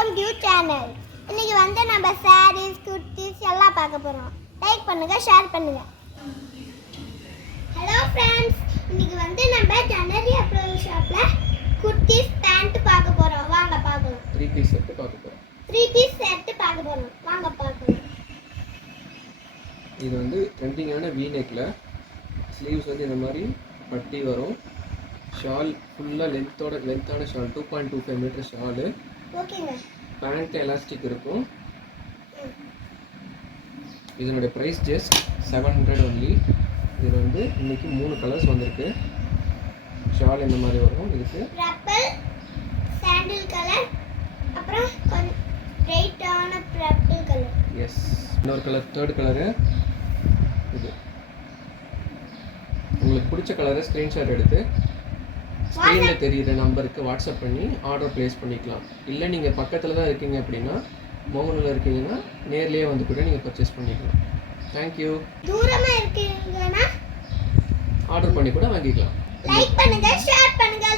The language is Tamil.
Welcome to channel. இன்னைக்கு வந்து நம்ம சாரீஸ் குர்த்திஸ் எல்லாம் பார்க்க போறோம். லைக் பண்ணுங்க, ஷேர் பண்ணுங்க. ஹலோ ஃப்ரெண்ட்ஸ், இன்னைக்கு வந்து நம்ம ஜனரி அப்ரோல் ஷாப்ல குர்த்திஸ் பேண்ட் பார்க்க போறோம். வாங்க பார்க்கலாம். 3 பீஸ் செட் பார்க்க போறோம். 3 பீஸ் செட் பார்க்க போறோம். வாங்க பார்க்கலாம். இது வந்து ட்ரெண்டிங்கான வி நெக்ல ஸ்லீவ்ஸ் வந்து இந்த மாதிரி பட்டி வரும். ஷால் ஃபுல்லா லென்த்தான ஷால் 2.25 மீட்டர் ஷால். ஓகேங்க. பேண்ட் எலாஸ்டிக் இருக்கும். இதனுடைய பிரைஸ் ஜஸ்ட் 700 ஒன்லி. இது வந்து இன்னைக்கு 3 கலர்ஸ் வந்திருக்கு. ஷால் இந்த மாதிரி வரும். இதுக்கு பர்பிள், சாண்டில் கலர், அப்புறம் கொஞ்சம் பிரைட்டான பர்பிள் கலர். எஸ், இன்னொரு கலர், தேர்ட் கலரு. இது உங்களுக்கு பிடிச்ச கலரை ஸ்க்ரீன்ஷாட் எடுத்து ஸ்க்ரீனில் தெரியுற நம்பருக்கு வாட்ஸ்அப் பண்ணி ஆர்டர் ப்ளேஸ் பண்ணிக்கலாம். இல்லை நீங்கள் பக்கத்தில் தான் இருக்கீங்க அப்படின்னா, மோகனில் இருக்கீங்கன்னா நேர்லேயே வந்து கூட நீங்கள் பர்ச்சேஸ் பண்ணிக்கலாம். தேங்க்யூ. தூரமாக இருக்கீங்கன்னா ஆர்டர் பண்ணி கூட வாங்கிக்கலாம். லைக் பண்ணுங்க, ஷேர் பண்ணுங்க.